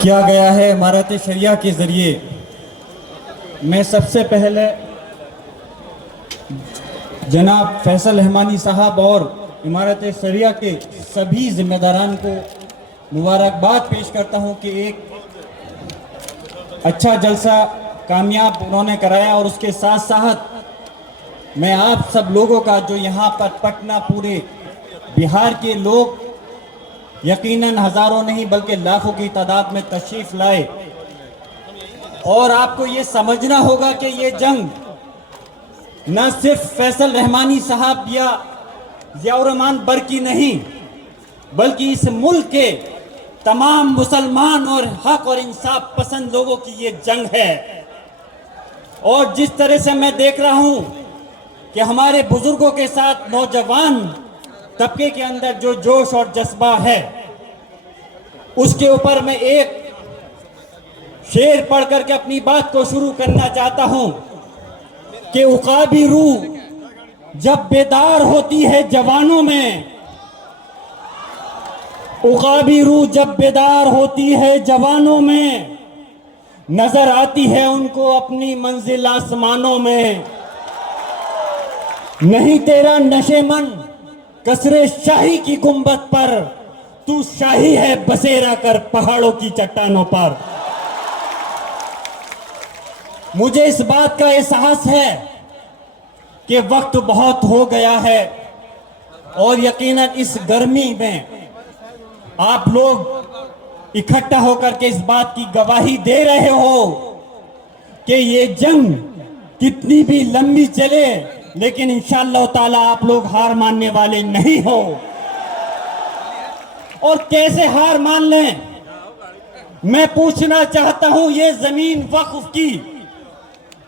किया गया है इमारत शरिया के ज़रिए। मैं सबसे पहले जनाब फैसल रहमानी साहब और इमारत शरिया के सभी जिम्मेदारान को मुबारकबाद पेश करता हूं कि एक अच्छा जलसा कामयाब उन्होंने कराया। और उसके साथ साथ मैं आप सब लोगों का जो यहाँ पर पटना पूरे बिहार के लोग यकीनन हज़ारों नहीं बल्कि लाखों की तादाद में तशरीफ़ लाए, और आपको ये समझना होगा कि ये जंग न सिर्फ फैसल रहमानी साहब या ज़ियाउर रहमान बरकी नहीं, बल्कि इस मुल्क के तमाम मुसलमान और हक और इंसाफ पसंद लोगों की ये जंग है। और जिस तरह से मैं देख रहा हूं कि हमारे बुजुर्गों के साथ नौजवान तबके के अंदर जो जोश और जज्बा है, उसके ऊपर मैं एक शेर पढ़ करके अपनी बात को शुरू करना चाहता हूं कि उकाबी रूह जब बेदार होती है जवानों में, उकाबी रूह जब बेदार होती है जवानों में, नजर आती है उनको अपनी मंजिल आसमानों में। नहीं तेरा नशेमन कसरे शाही की गुंबद पर, तू शाही है बसेरा कर पहाड़ों की चट्टानों पर। मुझे इस बात का एहसास है कि वक्त बहुत हो गया है, और यकीनन इस गर्मी में आप लोग इकट्ठा होकर के इस बात की गवाही दे रहे हो कि ये जंग कितनी भी लंबी चले, लेकिन इंशाअल्लाह ताला आप लोग हार मानने वाले नहीं हो। और कैसे हार मान लें, मैं पूछना चाहता हूं, ये जमीन वक्फ की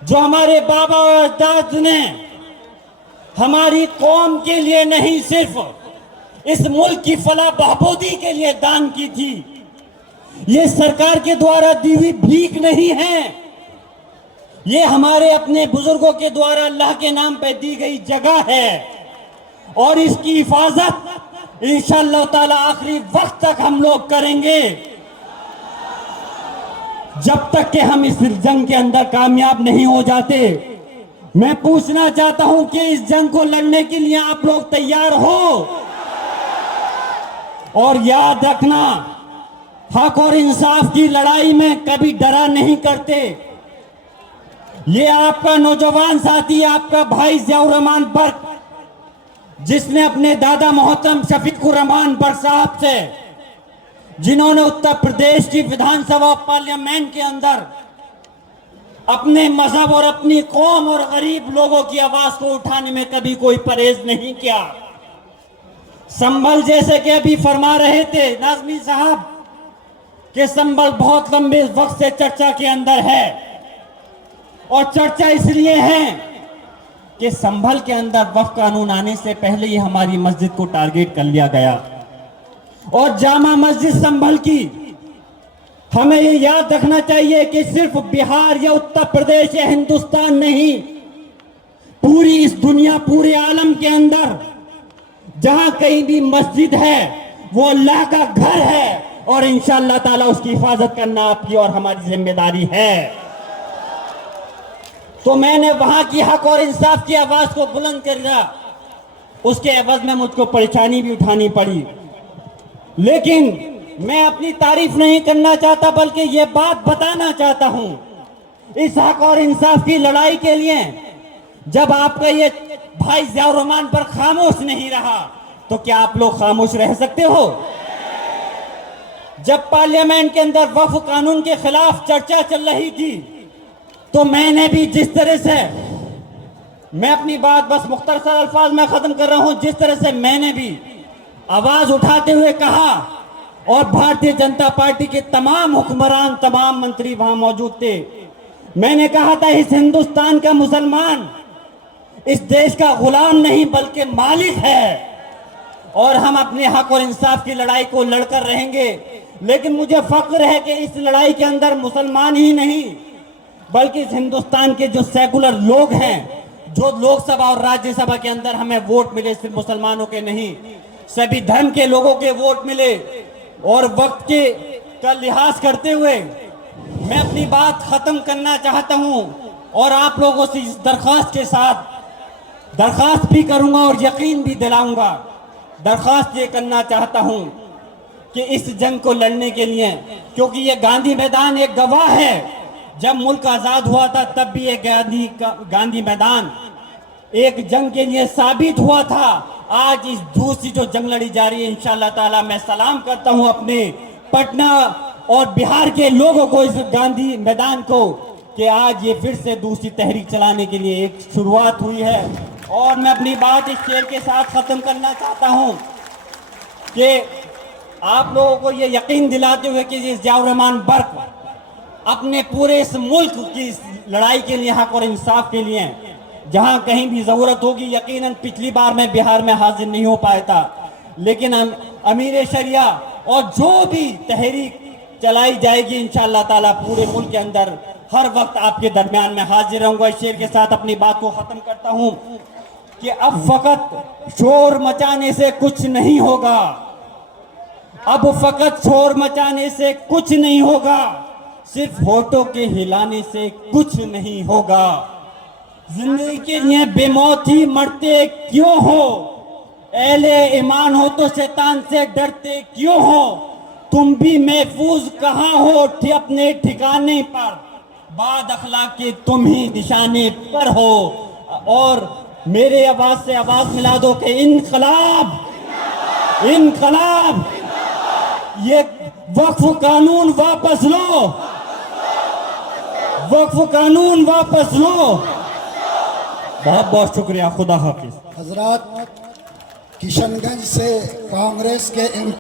जो हमारे बाबा और अजदाद ने हमारी कौम के लिए नहीं, सिर्फ इस मुल्क की फलाह बहबूदी के लिए दान की थी, ये सरकार के द्वारा दी हुई भीख नहीं है, ये हमारे अपने बुजुर्गों के द्वारा अल्लाह के नाम पे दी गई जगह है। और इसकी हिफाजत इंशाअल्लाह ताला आखिरी वक्त तक हम लोग करेंगे, जब तक कि हम इस जंग के अंदर कामयाब नहीं हो जाते। मैं पूछना चाहता हूं कि इस जंग को लड़ने के लिए आप लोग तैयार हो? और याद रखना, हक और इंसाफ की लड़ाई में कभी डरा नहीं करते। ये आपका नौजवान साथी, आपका भाई ज़ियाउर रहमान बर्क, जिसने अपने दादा मोहतरम शफीकुर रहमान बर्क साहब से, जिन्होंने उत्तर प्रदेश की विधानसभा पार्लियामेंट के अंदर अपने मजहब और अपनी कौम और गरीब लोगों की आवाज को उठाने में कभी कोई परहेज नहीं किया। संभल जैसे कि अभी फरमा रहे थे नाज़मी साहब कि संभल बहुत लंबे वक्त से चर्चा के अंदर है, और चर्चा इसलिए है कि संभल के अंदर वक्फ कानून आने से पहले ही हमारी मस्जिद को टारगेट कर लिया गया। और जामा मस्जिद संभल की हमें ये याद रखना चाहिए कि सिर्फ बिहार या उत्तर प्रदेश या हिंदुस्तान नहीं, पूरी इस दुनिया, पूरे आलम के अंदर जहां कहीं भी मस्जिद है वो अल्लाह का घर है, और इंशाअल्लाह ताला उसकी हिफाजत करना आपकी और हमारी जिम्मेदारी है। तो मैंने वहां की हक और इंसाफ की आवाज को बुलंद कर दिया, उसके एवज में मुझको परेशानी भी उठानी पड़ी। लेकिन मैं अपनी तारीफ नहीं करना चाहता, बल्कि ये बात बताना चाहता हूं, इस हक और इंसाफ की लड़ाई के लिए जब आपका ये भाई ज़ियाउर रहमान पर खामोश नहीं रहा, तो क्या आप लोग खामोश रह सकते हो? जब पार्लियामेंट के अंदर वक्फ कानून के खिलाफ चर्चा चल रही थी, तो मैंने भी जिस तरह से, मैं अपनी बात बस मुख्तसर अल्फाज में खत्म कर रहा हूं, जिस तरह से मैंने भी आवाज उठाते हुए कहा, और भारतीय जनता पार्टी के तमाम हुक्मरान, तमाम मंत्री वहां मौजूद थे, मैंने कहा था इस हिंदुस्तान का मुसलमान इस देश का गुलाम नहीं बल्कि मालिक है, और हम अपने हक और इंसाफ की लड़ाई को लड़कर रहेंगे। लेकिन मुझे फख्र है कि इस लड़ाई के अंदर मुसलमान ही नहीं, बल्कि इस हिंदुस्तान के जो सेकुलर लोग हैं, जो लोकसभा और राज्यसभा के अंदर हमें वोट मिले, सिर्फ मुसलमानों के नहीं, सभी धर्म के लोगों के वोट मिले, और वक्त के का लिहाज करते हुए मैं अपनी बात खत्म करना चाहता हूं और आप लोगों से इस दरख्वास्त के साथ दरख्वास्त भी करूंगा और यकीन भी दिलाऊंगा। दरख्वास्त ये करना चाहता हूं कि इस जंग को लड़ने के लिए, क्योंकि ये गांधी मैदान एक गवाह है, जब मुल्क आजाद हुआ था तब भी ये गांधी मैदान एक जंग के लिए साबित हुआ था। आज इस दूसरी जो जंग लड़ी जा रही है, इंशाअल्लाह ताला मैं सलाम करता हूं अपने पटना और बिहार के लोगों को, इस गांधी मैदान को, कि आज ये फिर से दूसरी तहरीक चलाने के लिए एक शुरुआत हुई है। और मैं अपनी बात इस शेर के साथ खत्म करना चाहता हूं कि आप लोगों को ये यकीन दिलाते हुए कि ज़ियाउर रहमान बर्क अपने पूरे इस मुल्क की इस लड़ाई के लिए, हक और इंसाफ के लिए, जहां कहीं भी ज़रूरत होगी, यकीनन पिछली बार मैं बिहार में हाजिर नहीं हो पाया था, लेकिन अमीर शरिया और जो भी तहरीक चलाई जाएगी इंशाअल्लाह ताला पूरे मुल्क के अंदर हर वक्त आपके दरमियान में हाजिर रहूंगा। इस शेर के साथ अपनी बात को खत्म करता हूं कि अब फकत शोर मचाने से कुछ नहीं होगा, अब फकत शोर मचाने से कुछ नहीं होगा, सिर्फ होठों के हिलाने से कुछ नहीं होगा। जिंदगी के लिए बेमौत ही मरते क्यों हो, अहले ईमान हो तो शैतान से डरते क्यों हो, तुम भी महफूज कहाँ हो अपने ठिकाने पर, बाद अखलाक के तुम ही निशाने पर हो। और मेरे आवाज से आवाज मिला दो कि इनकलाब, इनकलाब, ये वक्फ कानून वापस लो, वक्फ कानून वापस लो। बहुत बहुत शुक्रिया, खुदा हाफिज। हजरात, किशनगंज से कांग्रेस के